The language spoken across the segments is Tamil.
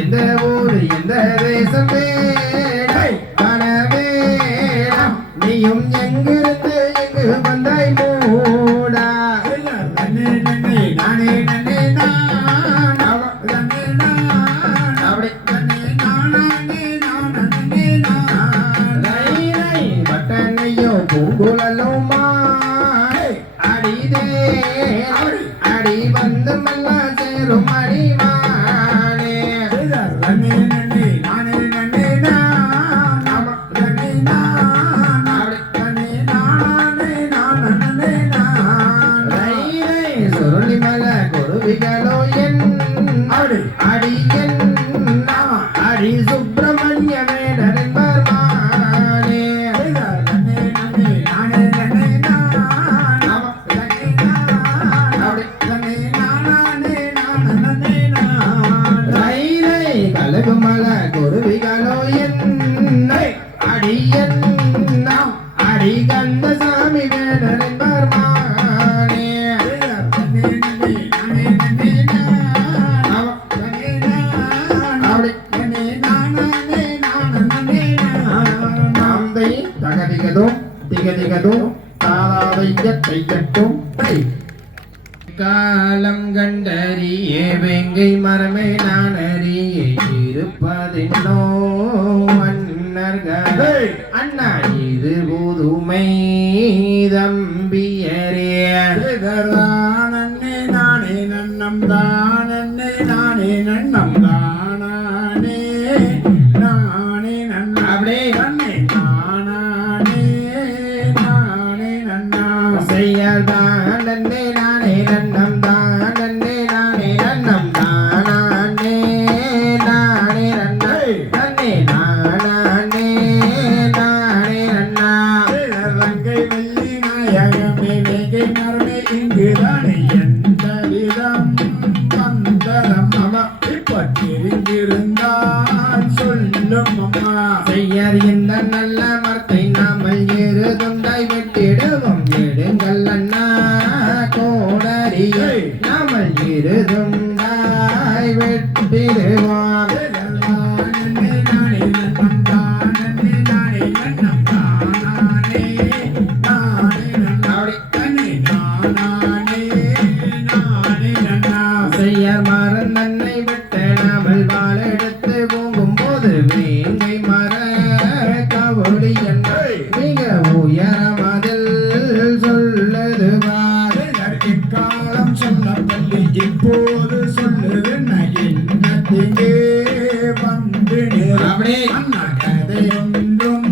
எந்த ஊர் எந்த தேசம் கனவே நீயும் எங்கிருந்து எங்கு வந்தாய் மூடா நானே நானே பட்டனையோ பூங்குழலுமா அடிதே அடி வந்து மல்ல சேரும் அடிவானே சுருளிமல குருவிகளோ என் அடியன் அடி சுப்பிரமணிய வேடரின் பர்மானே கலகுமல குருவிகளோ என் அடியன் அடி கந்தசாமி வேடரின் பர்மானே தகதிகதும் திகதிகதும் தாராதையட்டும் காலம் கண்டறிய வெங்கை மரமே நான் அறிய இருப்பதின்னோ மன்னர்கள் அண்ணா இது புதுமை தம்பியரே நன்னே நானே நன்னம் தானே நானே நன்னம் தானே நானே நன்னம் அப்படியே நன்னே நானே நானே நன்னா செய்யதான் நன்னே நானே நன்னம் தான் நன்னே நானே நன்னம் தானே நானே நன்னா நன்னே நானே நானே நன்னா ரங்கை வெள்ளி நாயகமே வேகை மரமே இங்குதானே எந்த விதம் வந்ததம் அம்மா இப்ப தெரிஞ்சிருந்தால் சொல்லும் அம்மா செய்யர் இந்த நல்ல மரத்தை நாமல் ஏறுதுண்டாய் வெட்டிடுவோம் எடுங்கள் அண்ணா கோடரியை நாமல் ஏறுதுண்டாய் வெட்டிடுவோம் செய்யர் மரம் தன்னை விட்டு நாமல் வாழெடுத்து போகும்போது வேங்கை மர கவுளி என்று மிக உயரமதில் சொல்லுது காலம் சொல்ல பள்ளி இப்போது சொல்லுது என்னத்திங்கே வந்து அப்படியே அண்ணா கதை ஒன்றும்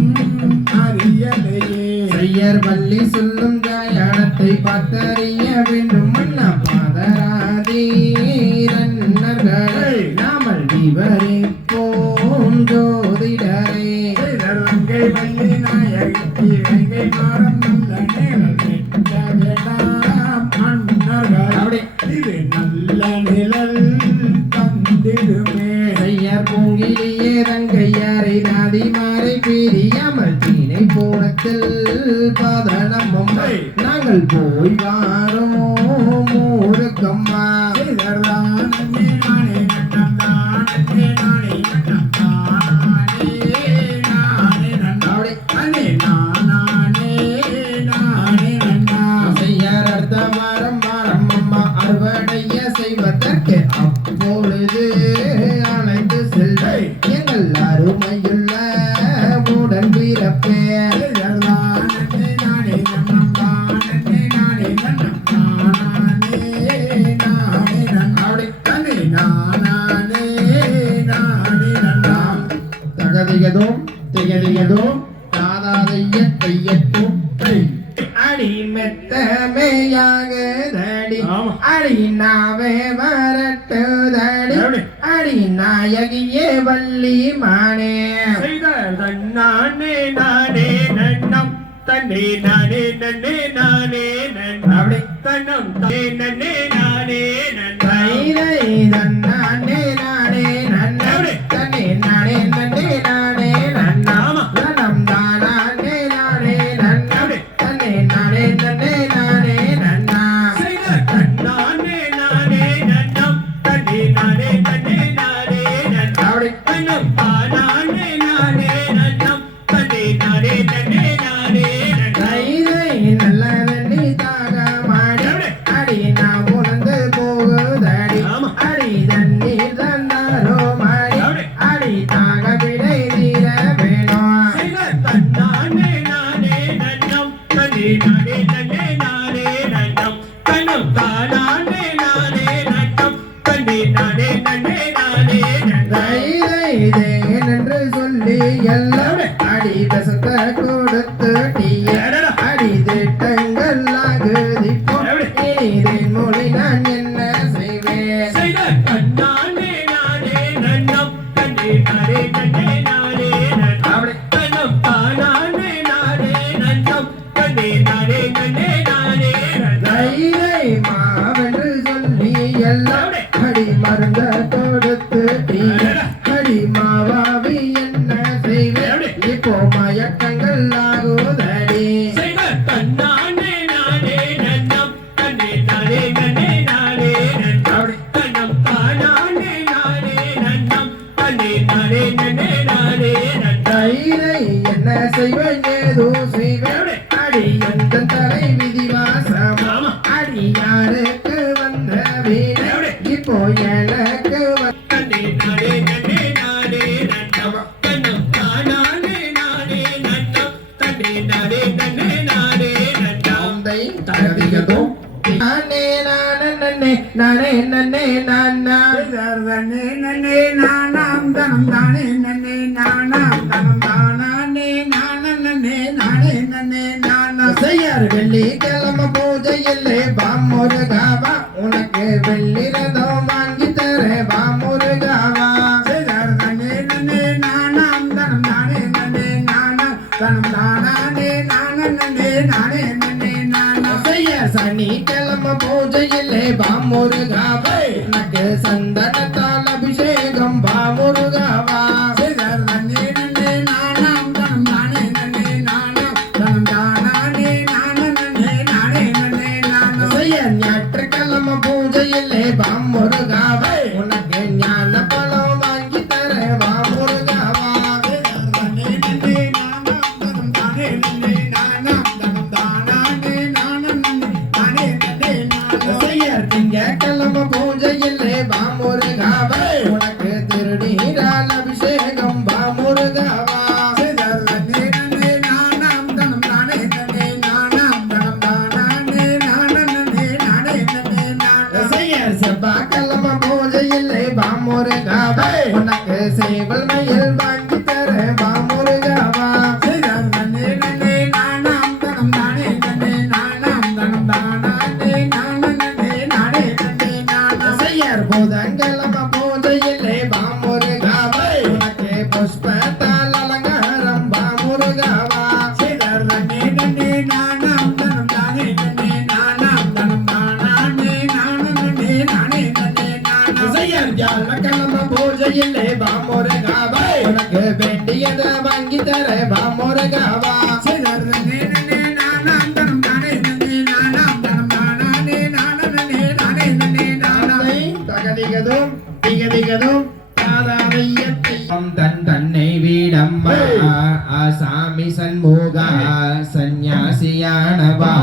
அறியலையே செய்யர் பள்ளி சொல்லும் ஜாயத்தை பார்த்தறிய வேண்டும் அண்ணா பாதராதீரன்னர்களை நாமல் விவரிப்போம் ஜோதிடரே ரங்கை வள்ளி நாயகி வெங்கை மரம் நல்ல நேரம் வெட்ட வேண்டாம் அண்ணர்கள் இது நல்ல நிழல் தந்திடுமே செய்யர் பூங்கிலேயே ரங்கையாரை நாதி மாறை பிரியாமல் தீனை போனத்தில் பாதனம் மும்பை நாங்கள் போய் வாரோம் ஊருக்கம்மா செய்யார் அர்த்த மரம் மரம் அம்மா அறுவடைய செய்வதற்கு அப்பொழுது அனைத்து செல்வை எங்கள் அருமையுள்ள உடன் பிறப்பே தகதிகதும் திகதிகதும் தாதாதைய தையட்டும் அடி மெத்தமையாகுதடி அடி நாவே வரட்டுதடி அடி நாயகியே வள்ளி மானே நானே நானே நன்னம் தன்னே நானே நன்னே நானே அப்படி தன்னம் தே நன்னே நானே நானே நானே நன்னே தன்னே நானே நன்னே நானே நன்னாம நன்னம் தானே நானே நன்னே தன்னே நானே நன்னே நானே நன்னா நானே நானே எல்லாம் அடி மருந்த கொடுத்து அடி மாவாவி என்ன செய்வேன் இப்போ மயக்கங்கள் ஆகுதடி தன்னானே நானே நன்னம் தன்னே நானே நன்னே நானே நன்னம் தன்னம் தானானே நானே நன்னம் தன்னே நானே நன்னே நானே நன்னம் என்ன செய்வேன் ஏதோ செய்வேன் அடி எந்த தலை விதிவாசம் அடி யாருக்கு வந்த வீடு இப்போ எனக்கு தன்னே நானே நன்னே நானே நன்னம் தன்னம் தானானே நானே நன்னம் தன்னே நானே நன்னே நானே நன்னம் தகதிகதும் நானே நானே நானே நன்னே நானா நன்னே நன்னே நானாம் தனம் தானே நன்னே நானாம் தனம் தானானே நானே நானே நன்னே நானா செய்யார் வெள்ளிக்கிழமை பூஜையில்லே பாமுருகாவா உனக்கு வெள்ளி ரதம் வாங்கி தர பாமுருகாவா செய்தார் நன்னே நன்னே நானாம் தனம் தானே நன்னே நானாம் தனம் தானானே நானே நானே நன்னே நானா செய்ய சனிக்கிழமை பூஜையில்லே பாமுருகாவா உனக்கு சந்தனத்தால் அபிஷேகம் பாமுருகாவா செய்தார் நன்னே நன்னே நானாம் தனம் தானே நன்னே நானாம் தனம் தானானே நானே நானே நன்னே நானா செய்ய ஞாயிற்றுக்கிழமை பூஜையில்லே பாமுருகாவா உனக்கு ஞான பழம் வாங்கி தர பாமுருகாவா செய்யர் திங்கட்கிழமை பூஜையில்லே பாமுருகாவா உனக்கு திருநீரால் அபிஷேகம் பாமுருகாவா செய்யர் செவ்வாய்க்கிழமை பூஜையில்லே பாமுருகாவா உனக்கு சேவல் மயில் வாங்கி தர பாமுருகாவா செய்யர் புதன்கிழமை பூஜையில்லே பாமுருகாவா உனக்கு புஷ்பத்தால் அலங்காரம் பாமுருகாவா செய்யர் வியாழக்கிழமை பூஜையில்லே பாமுருகாவா உனக்கு வேண்டியதை வாங்கி தர பாமுருகாவா தகதிகதும் திகதிகதும் தன் தன்னை வீடம்மா ஆசாமி சண்முகா சந்நியாசியானவா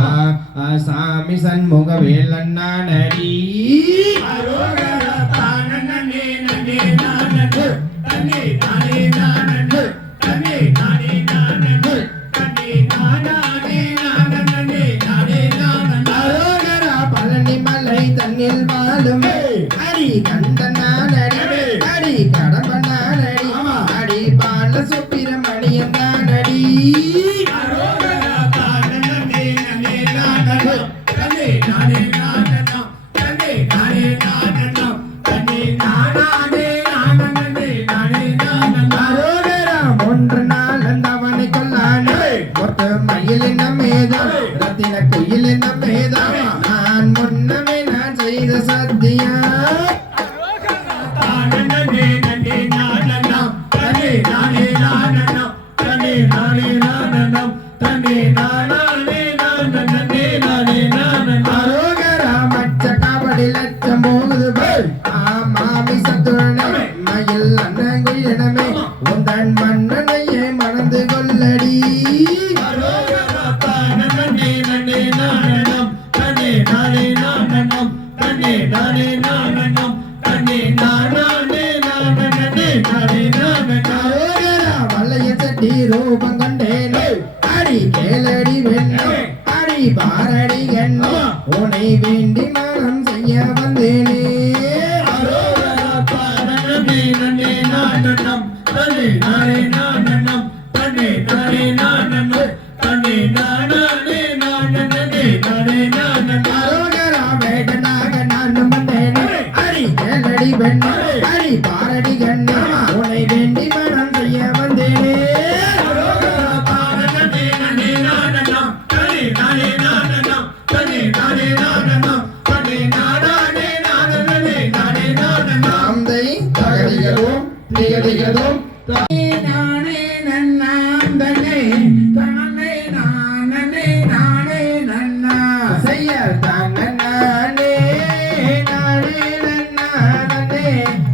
ஆசாமி சண்முக வேலண்ணானடி பழனி மலை தன்னில் வாழும் அடி கந்தனானடி அடி கடம்பனானடி அடி பால சுப்பிரமணியம் நானடி ஒன்று நாள் அந்தவனை கொல்லானே ஒத்த மயிலின் மேதம் ரத்தின குயிலின் மேதம் நான் முன்னமே நான் செய்த சத்தியா மச்ச காவடி லட்சம் போகுது மாமி சத்துரணே மயில் அண்ணங்குயிடமே உந்தன் மன்னனையே மணந்து கொள்ளடி வல்லைய சட்டி ரூபம் கண்டேனே அடி கேளடி வெண்ணே அடி பாரடி எண்ணே உனை வேண்டி மனம் செய்ய வந்தேனே வேடனாக நான் வந்தேனே அடி கேளடி வெண்ணே அடி பாரடி கண்ணே உனை வேண்டி மனம் செய்ய வந்தேனே தகதிகதும் நானே நன்னாம் தன்னே தானே நானே நானே நன்னா செய்ய தானே நானே நானே நன்னா நன்னே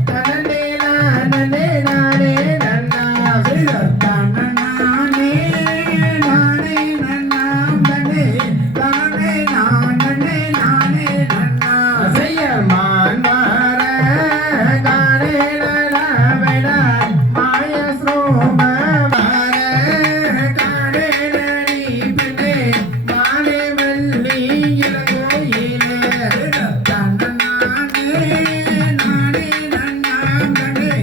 தனனே நானே நானே நன்னா செய்ய தானே நானே நானே நன்னாம் தன்னே தானே நானே நானே நன்னா செய்ய மான்மார கானே நனா வேடா மாய ஸ்ரோம மார கானே நடி பின்னே மானே வெள்ளி இளங்கோயிலே தன்னே நானே நன்னாம் தன்னே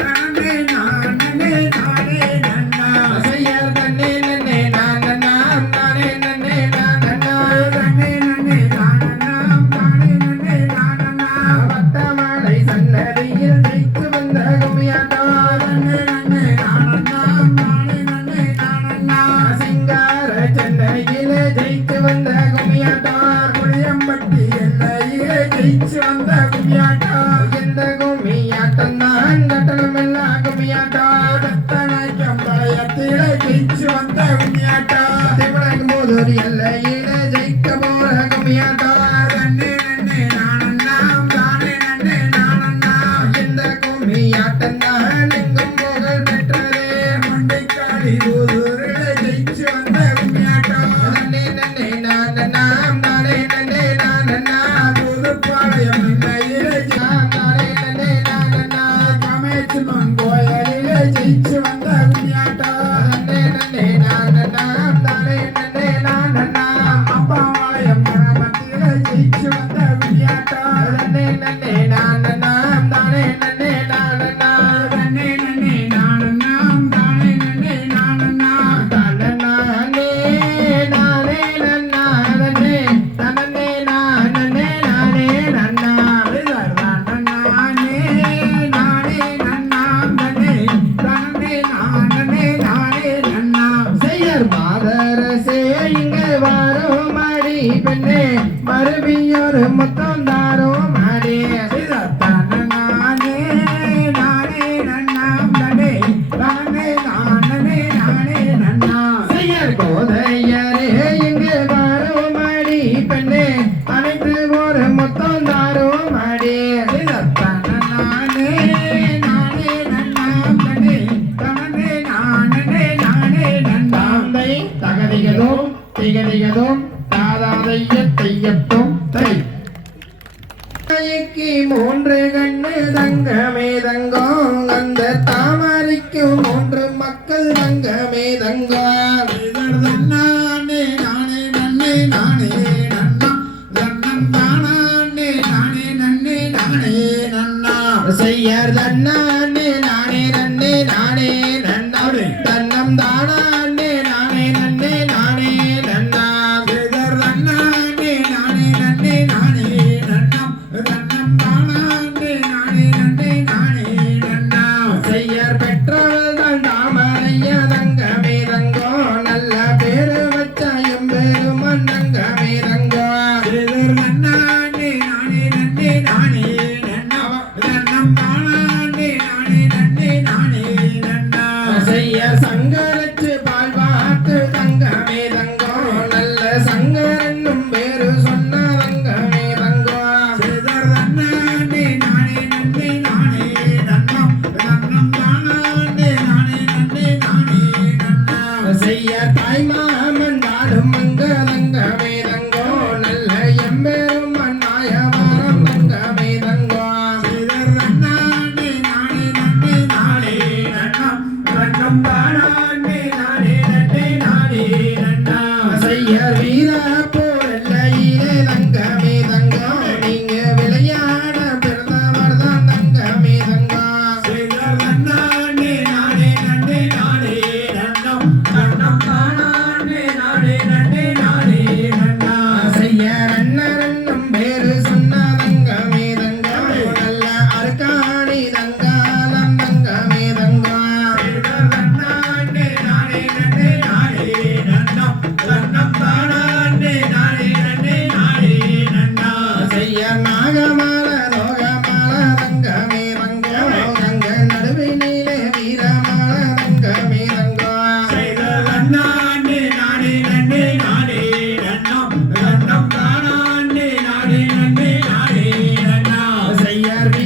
தானே நானே நானே நன்னா செய்ய தன்னே நன்னே நானன்னாம் தானே நன்னே நானன்னா தன்னே நன்னே நானன்னாம் தானே நன்னே நானன்னா வட்டமலை சன்னதியில் ஜெயித்து வந்த கும்மியாட்டா தன்னே நன்னே நானன்னாம் தானே நன்னே நானன்னா சிங்கார சென்னையிலே ஜெயித்து வந்த கும்மியாட்டா புளியம்பட்டி எல்லையிலே ஜெயிச்சு வந்த கும்மியாட்டா எந்த கும்மியாட்டம் தான் கட்டணமெல்லாம் கும்மியாட்டா ரத்தநாயக்கம் பாளையத்திலே ஜெயிச்சு வந்த கும்மியாட்டா திருவண்ணாமலை போதூர் எல்லையிலே ஜெயிக்க போற கும்மியாட்டா தன்னே நன்னே நானன்னாம் தானே நன்னே நானன்னா எந்த கும்மியாட்டம் தான் எங்கும் புகழ் பெற்றதே மண்டைக்காளி போதூரிலே ஜெயிச்சு வந்த கும்மியாட்டா தன்னே நன்னே நானன்னாம் தானே நன்னே நானன்னா புதுப்பாளையம் எல்லையிலே தானே நன்னே நானன்னா காமேச்சுமன் கோயிலிலே ஜெயிச்சு வந்த கும்மியாட்டா தன்னே நன்னே நானன்னாம் தானே நன்னே நானன்னா அப்பாவாளையம் கிராமத்திலே ஜெயிச்சு வந்த கும்மியாட்டா தன்னே நன்னே நானன்னாம் தானே நன்னே நானன்னா தன்னே நன்னே நானன்னாம் தானே நன்னே நானன்னா தன்னே நானே நன்னா தன்னே தன்னே நானே நானே நன்னா நானே நானே நன்னாம் தன்னே தன்னே நானே நானே நன்னா செய்யர் மாதரசே இங்கு வரும் அடி பெண்ணே மறுபியொரு முத்தம் தாரும் அடி நானே நானே நன்னாம் தன்னே தானே நானே நானே நன்னா செய்யர் கோதையரே இங்கு வரும் அடி பெண்ணே அனைத்து ஒரு முத்தம் தாரும் அடி நானே நானே நன்னாம் தன்னே தானே நானே நானே நன்னாந்தை தகதிகதும் திகதிகதும் தாதாதைய தையத்தும் தை தாய்க்கு மூன்று கண்ணு தங்கமே தங்கம் அந்த தாமரைக்கு மூன்று மக்கள் தங்கமே தங்கம் நானே நானே நன்னே நானே நன்னா தன்னம் தானே நானே நன்னே நானே நன்னா செய்யர் தன்னானே நானே நன்னே நானே நன்னா தன்னம் தானே நானே நன்னே நானே நன்னா செய்தர் தன்னானே நானே நன்னே நானே நன்னம் தன்னம் தானே நானே நன்னே நானே நன்னா செய்யர் பெற்றவள் தான் தாமரைய தங்கமே தங்கம் நல்ல பேரு வச்ச எம்பெருமன் தங்கமே தங்கம் செய்தர் தன்னானே நானே நன்னே நானே நன்னா தன்னம் தானே நானே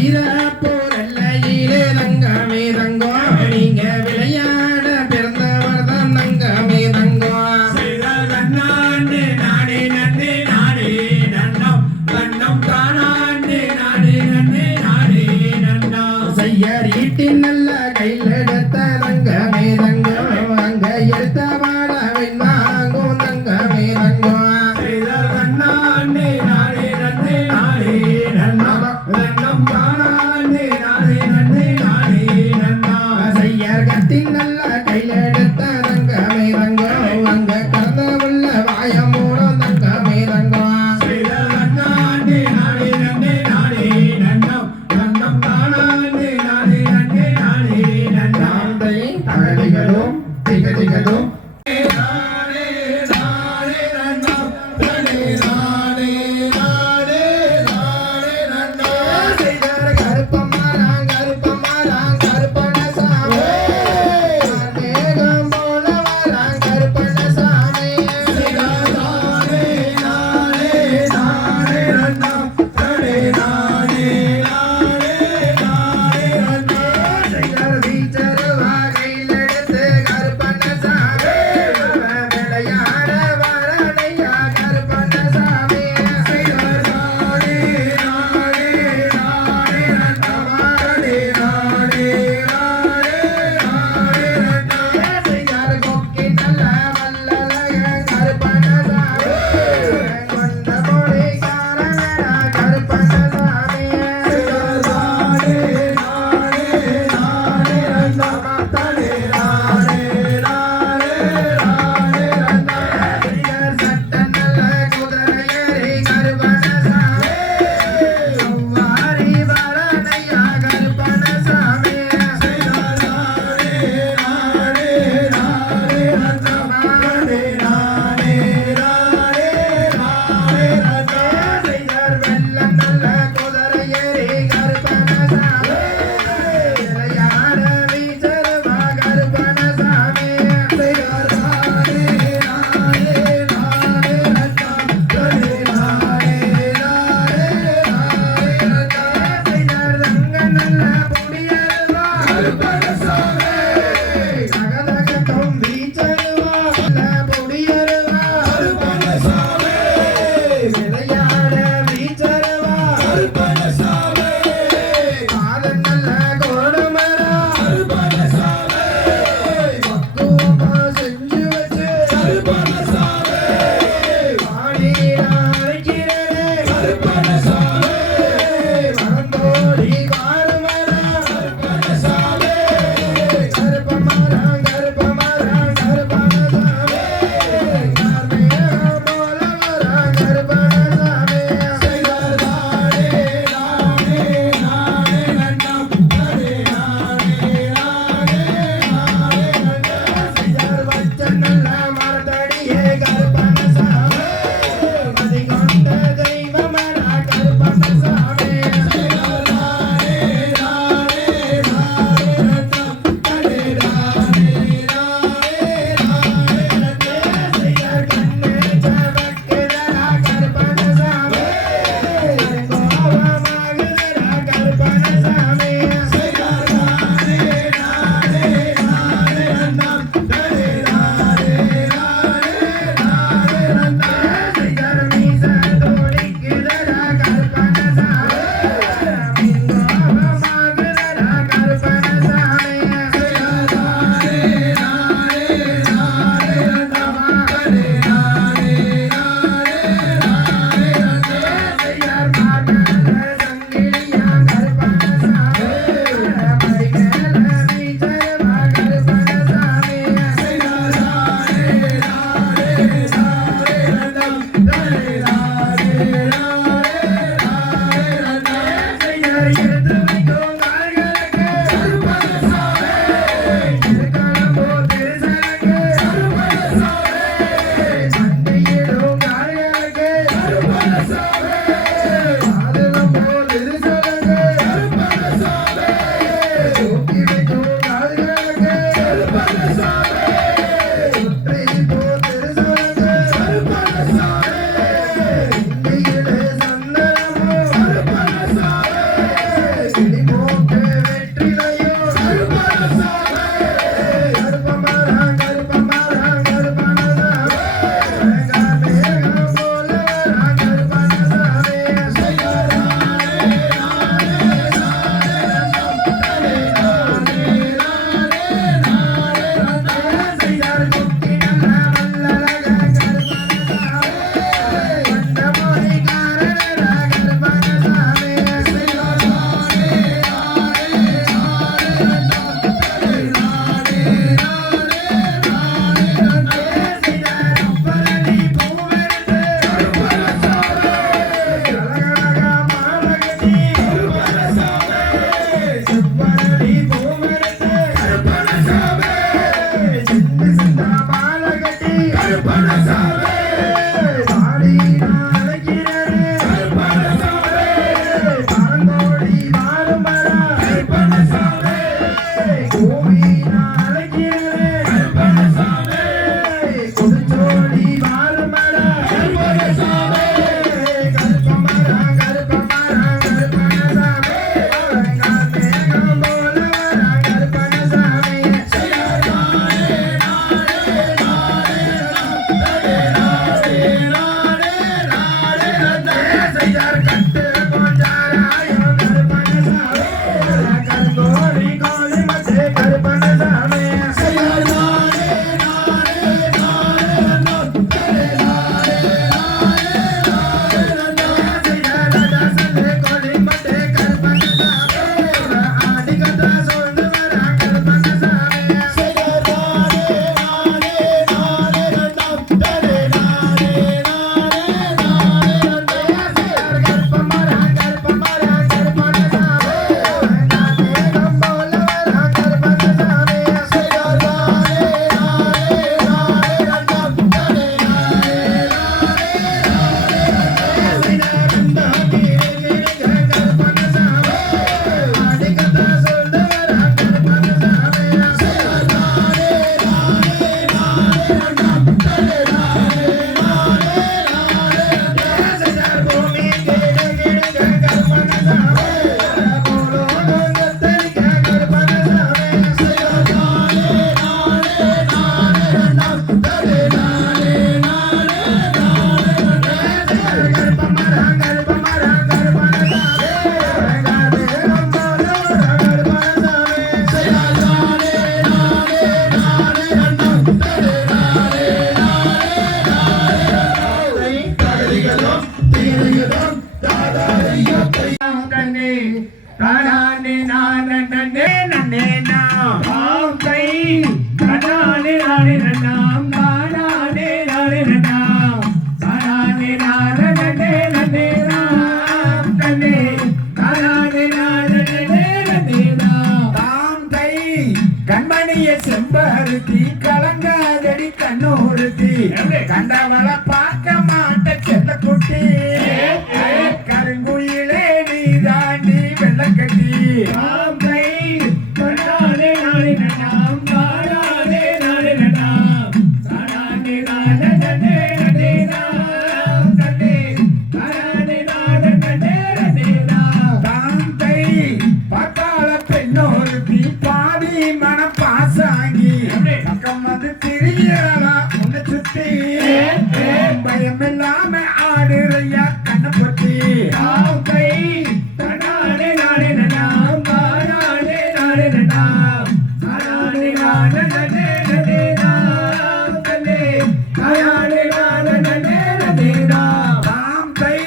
வீரப்போர் எல்லையிலே தங்கமே தங்கம் நீங்க விளையாட பிறந்தவர் தான் தங்கமே தங்கம் செய்தார் தன்னாண்டு நாடே நன்னே நாடே நன்னம் கண்ணம் காணாண்டு நாடே நன்னே நாடே நன்னம் செய்யர் ஈட்டின் நல்ல கையில் எடுத்த தங்கமே தங்கம் அங்க எடுத்த வாழவின் வாங்கும் தங்கமே தங்கம் செய்தார் தன்னாண்டு நாடே நன்னே நாடே நன்னம் கண்ணம் காணாண்டு நாடே நன்னே நாடே நன்னம் செய்யர் கத்தின் நல்ல கையில் எடுத்த தங்கமே தங்கம் அங்க கலந்தவுள்ள வாயமூடும் தங்கமே தங்கம் செய்தார் தன்னாண்டு நாடே நன்னே நாடே நன்னம் கண்ணம் காணாண்டு நாடே நன்னே நாடே நன்னம் நாந்தை அகதிகளும் திகதிகளும் செய்தார் கருப்பமாறாங் கருப்பமாறாங் கருப்பணசாமி மேகம் போல வராங் கருப்பணசாமி செய்தார் வீச்சர் வாகையில் எடுத்து கருப்பணசாமி விளையாட வரணையா கருப்பணசாமி செய்தார் கொக்கி நல்ல வல்லழக கருப்பணசாமி கொண்ட மொழிக்காரனா கருப்பணசாமி செய்தார் சட்ட நல்ல குதிரையேறி கருப்பணசாமி வாரி வரணையா கருப்பணசாமி செய்தார் வெள்ளம் நல்ல குதிரையேறி கருப்பணசாமி விளையாட வீச்சருவா கருப்பணசாமி செய்தார் தங்க நல்ல புடியருவா சகதகத்தும் வீச்சருவா நல்ல புடியருவா விளையாட வீச்சருவா காதல் நல்ல கோடுமரா பக்குவமா செஞ்சு வச்சு பாடி அழைக்கிறேனே மறந்தோடி வாருமரா கருப்பமரம் கருப்பமரம் கருப்பணசாமி மேகம் போல வரா கருப்பணசாமி செய்தார் வச்ச நல்ல மரத்தடியே கருப்பணசாமி மதி கொண்ட தெய்வமடா கருப்பணசாமி செய்தார் கண்ணே சவக்குதடா கருப்பணசாமி கோபமாகுதடா கருப்பணசாமி செய்தார் மீச தோடிக்குதடா கருப்பணசாமி கோபமாகுதடா கருப்பணசாமி செய்தார் மாட்டல சங்கிலியா கருப்பணசாமி பைகல வீச்சருவா கருப்பணசாமி செய்தார் எடுத்து வைக்கும் கால்களுக்கு திருக்கணம்போ திருசலங்கு சண்டையிடும் கால்களுக்கு சாதனம் போல் திருசலங்கு தூக்கி வைக்கும் கால்களுக்கு சுற்றி போல் திருசலங்கு இந்தியிலே சந்தனமோ தானானே நானே நன்னே நாம் தை தானானே நானே நன்னாம் தானானே நானே நன்னாம் தானானே நானே நன்னே நாம் தன்னே தானானே நானே நன்னே நாம் தாம் தை கண்மணிய செம்பருத்தி கலங்காதடி கண்ணோருத்தி கண்டவள பார்க்க மாட்ட செல்ல குட்டி கருங்குயிலே நீ தாண்டி வெள்ளக்கட்டி தாம் தை தானானே நானே நன்னாம் தானானே நானே நன்னாம் தானானே நானே நன்னே நாம் தன்னே தானானே நானே நன்னே நாம் தாம் தை பார்த்தால பெண்ணோருத்தி பாதி மனம் பாசாங்கி பக்கம் வந்து திரியறா உன்னை சுத்தி பயம் இல்லாம ஆடுறையா கண்ணை பொத்தி தாம் தை தானானே நானே நன்னாம் தானானே நானே நன்னாம் தானானே நானே நன்னே நாம் தன்னே தானானே நானே நன்னே நாம் தாம் தை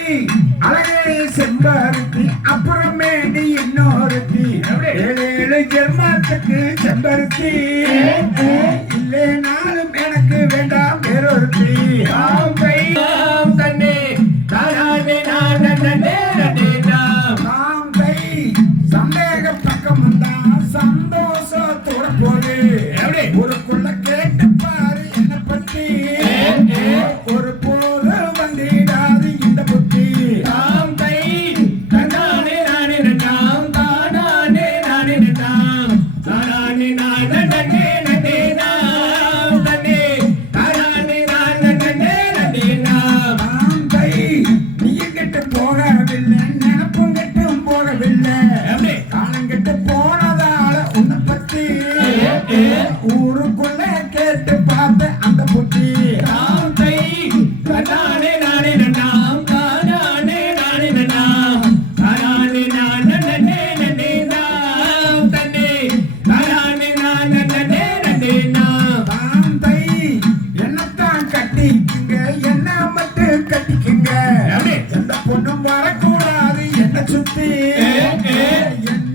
அழகே செம்பருத்தி அப்புறமே நீ இன்னொருத்தி ஏழு ஜென்மத்துக்கு செம்பருத்தி இல்லைனாலும் எனக்கு வேண்டாம் வேறொருத்தி தாம் தை தாம் தன்னே தானானே நானே நன்னே நாம் தாம் தை சந்தேக பக்கம் வந்தா சந்தோஷத்தோட போது ஊருக்குள்ள கேட்டு பாரு என்ன பத்தி ஒரு போது வந்திடாது இந்த புத்தி தாம் தை தானானே நானே நன்னாம் தானானே நானே நன்னாம் தானானே நானே நன்னே நாம் தன்னே தானானே நானே நன்னே நாம் தாம் தை நீ எங்கிட்டு போகவில்லை நினப்பும் கெட்டும் போகவில்லை காலம் கெட்டு போனதால உன்னை பத்தி ஊருக்குள்ள கேட்டு பார்த்த அந்த புத்தி தாம் தை தானானே நானே நன்னாம் தானானே நானே நன்னாம் தானானே நானே நன்னே நாம் தன்னே தானானே நானே நன்னே நாம் தாம் தை என்னத்தான் கட்டிக்குங்க என்ன மட்டும் கட்டிக்குங்க எந்த பொண்ணும் வரக்கூடாது என்ன சுத்தி என்ன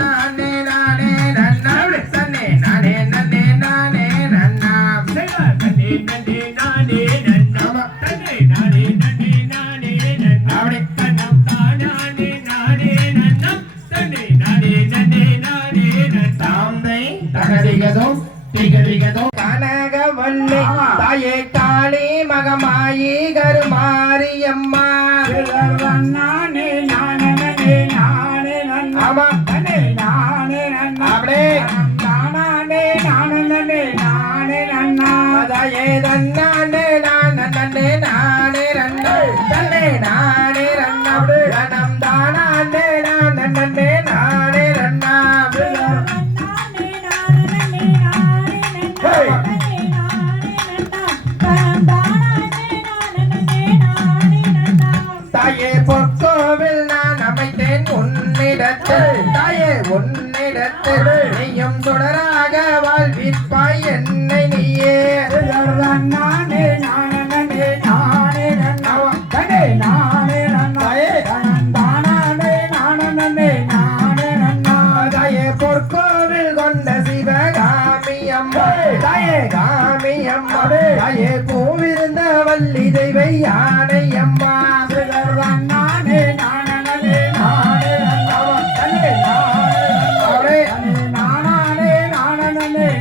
தானே நானே நன்னா தன்னே நானே நன்னே நானே நன்னா நன்னே நன்னே நானே நன்னா தன்னே நானே நன்னே நானே நன்னா அப்படி தன்னம் தானே நானே நன்னா தன்னே நானே நன்னே நானே நன்னா தாந்தை தகதிகதும் திகதிகதும் கனகவல்லி தாயே காளி மகமாயி கருமாரியம்மா நானே நானே நானே ஆமா நானே நானே அப்படியே நானே நானே நானே நன்னா தாயே தன்னானே நானே நானே ரன்னா தன்னே நானே ரன்னா தனம் தானே நானே நானே ரன்னா தாயே பொற்கோவில் நான் அமைத்தேன் உன்னிடத்தில் தாயே உன்னிடத்தில் நீயும் சுடராக வாழ்விப்பாய் என்னை நீயே நானே நானே நானே நன்னா நானே நானே நானே நானே நன்னா தாயே பொற்கோவில் கொண்ட சிவகாமி அம்மா தாயே காமி அம்மா தாயே பூவிருந்த வள்ளி தெய்வ யானை அம்மா நானே நானே நானே அவரே நானே நானே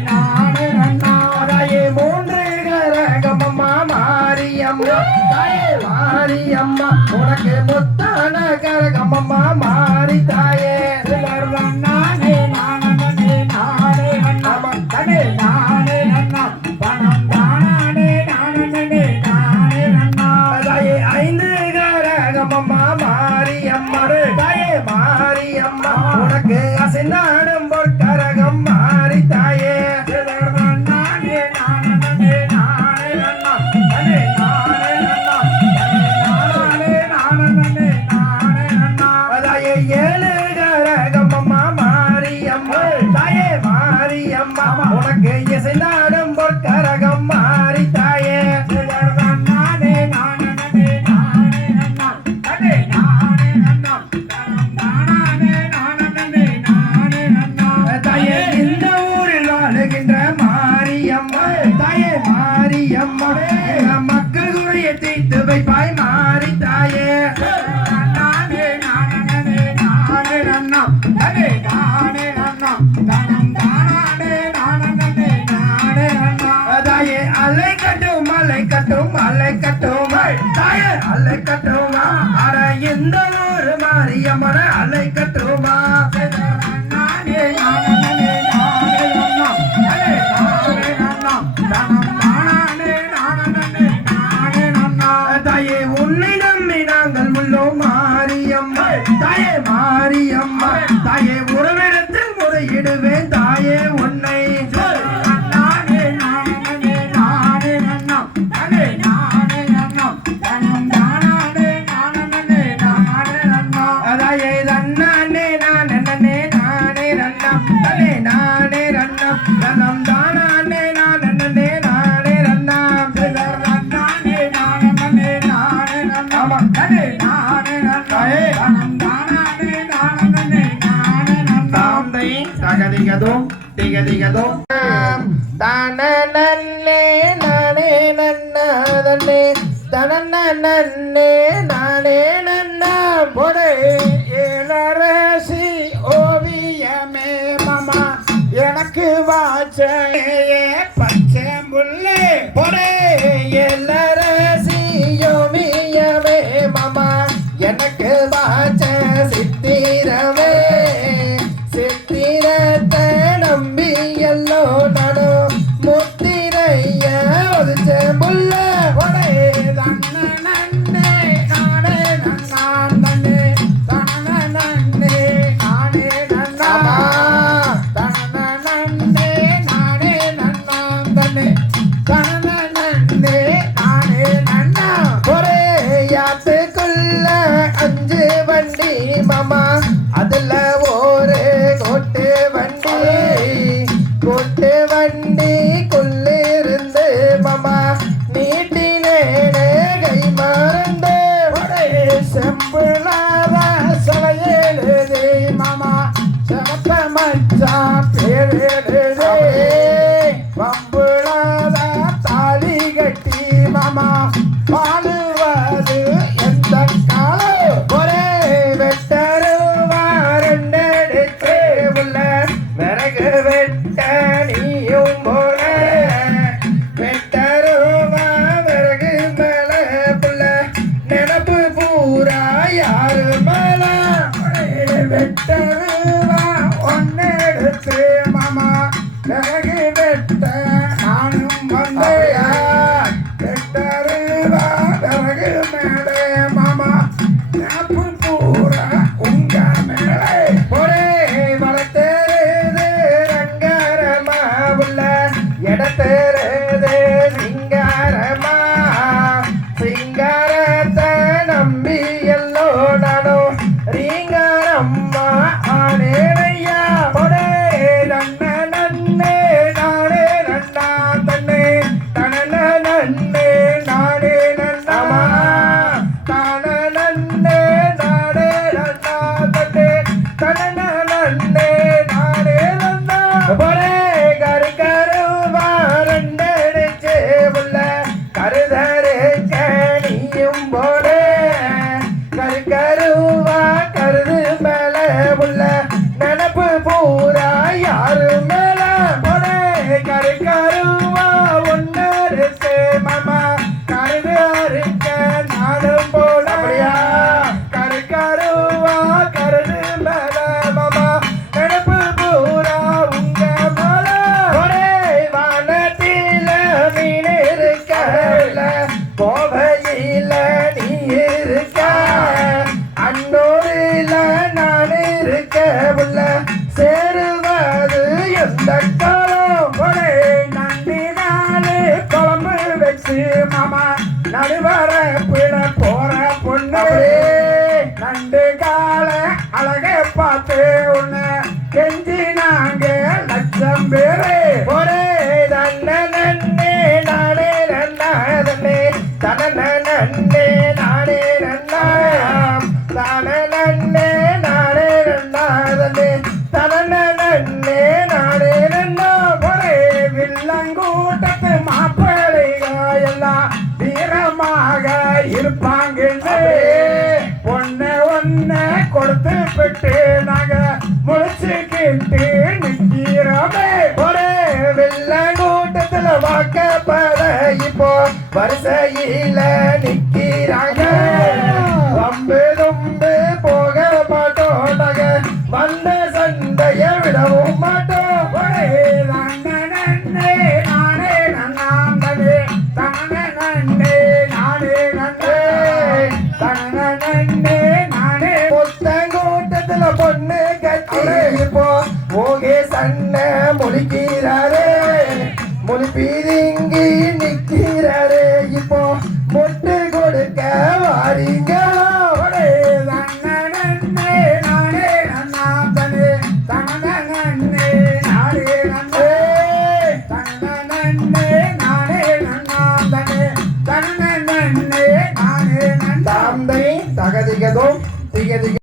நானே நன்னா தாயே மூன்று கரகமம்மா மாரியம்மா தாயே மாரியம்மா உனக்கு முத்தான கரகமம்மா மாறி தாயே நானே நானே நானே நன்னா நானே நானே நன்னா பணம் தானே நானே நானே நன்னா தாயே ஐந்து கரகமம்மா மாரியம்மா தாயே மாரியம்மா உனக்கு அசைந்தாடும் பொற்கரகம் மாறி தாயே நானே நானே நானே நன்னா நானே நானே நன்னா நானே நானே நானே நன்னா தாயே ஏழு கரகமம்மா மாரியம்மா தாயே மாரியம்மா உனக்கு இசைந்தாடும் பொற்கரகம் மாறி தாயே நானே நானே நானே நன்னா நானே நானே நன்னா நானே நானே நானே நன்னா தாயே இந்த ஊரில் வாழுகின்ற மாரியம்மா தாயே மாரியம்மா மக்கள் குறையை தீர்த்து வைப்பாய் மாறி தாயே நானே நானே நானே நன்னா நானே நானே நன்னா தனம் தானே நானே நானே நன்னா தாயே அலை கட்டும் அலை கட்டும் அலை கட்டும் தாயே அலை கட்டுமா அட இந்த ஊர் மாரியம்மன அலை கட்டுமா நானே நானே நானே நன்னா நானே நானே நன்னா தனம் தானே நானே நானே நன்னா தாயே உன்னை நம்பி நாங்கள் உள்ளோம் மாரியம்மா தாயே மாரியம்மா தாயே உறவிடத்தில் முறையிடுவேன் தாயே உன்னை நானே நானே நானே நன்னா நானே நானே நன்னா தனம் தானே நானே நானே நன்னா தாயே தன்னானே நானே நானே ரன்னம் தனே நானே ரன்னம் தனம் தானே நானே நானே ரன்னம் நானே நானே நானே நன்னா நானே நானே நன்னா தனம் தானே நானே நானே நன்னா தாந்தை தகதிகதும் திகதிகதும் தானே நன்னே நானே நன்னதன்னே தனன்னே நானே நன்னா பொடே இளரசி ஓவியமே மாமா எனக்கு வாச்சே பச்சை முல்லை பொடே எல்லாரசியோமியமே மாமா எனக்கு வாச்ச சித்திரமே சித்திரத்தை நம்பி எல்லோ நானோ முத்திரைய ஒதுச்ச முல்ல ஒரே தன்ன நன்னே நானே நன்னா தக்காளம் ஒரே நன்றி நாளு குழம்பு வச்சு மாமா நடுவர பிழ போற பொண்ணு நண்டு கால அழக பார்த்து உன்னை கெஞ்சி நாங்க லட்சம் பேரு ஒரே தன்ன நன்னே நானே நன்னாதே தன நன்னே நானே நன்னாம் தன நன்னே நானே நன்னாதே தன நன்னே நானே நன்னா ஒரே வில்லங்கூட்டத்து மாப்பிள்ளைகள் எல்லாம் வீரமாக இருப்பாங்க பொண்ணு ஒன்ன கொடுத்து விட்டு நாங்க முடிச்சுக்கிட்டு நிக்கிறோமே ஒரே வெள்ளங்கூட்டத்துல வாக்கப்பட இப்போ வரிசையில நிக்கிறாங்க வம்பு தும்பு போக மாட்டோம் நாங்க வந்த சண்டைய விடவும் மாட்டோம் ஒரே நன்னே நானே நன்னாந்தனே தன நன்னே நானே நன்னே தன நன்னே நானே பொத்தங்கூட்டத்துல பொண்ணு கட்டி இப்போ போகே சன்ன முழிக்கிறாரே முழிப்பீரிங்கி நிக்கிறாரே இப்போ பொட்டு கொடுக்க வாரீங்களா ஒரே நன்னே நானே நன்னாந்தனே தன நன்னே நானே நன்னே தன நன்னே நானே நன்னாந்தனே தன நன்னே நானே நன்னாந்தனே தகதிகதும் திகதிக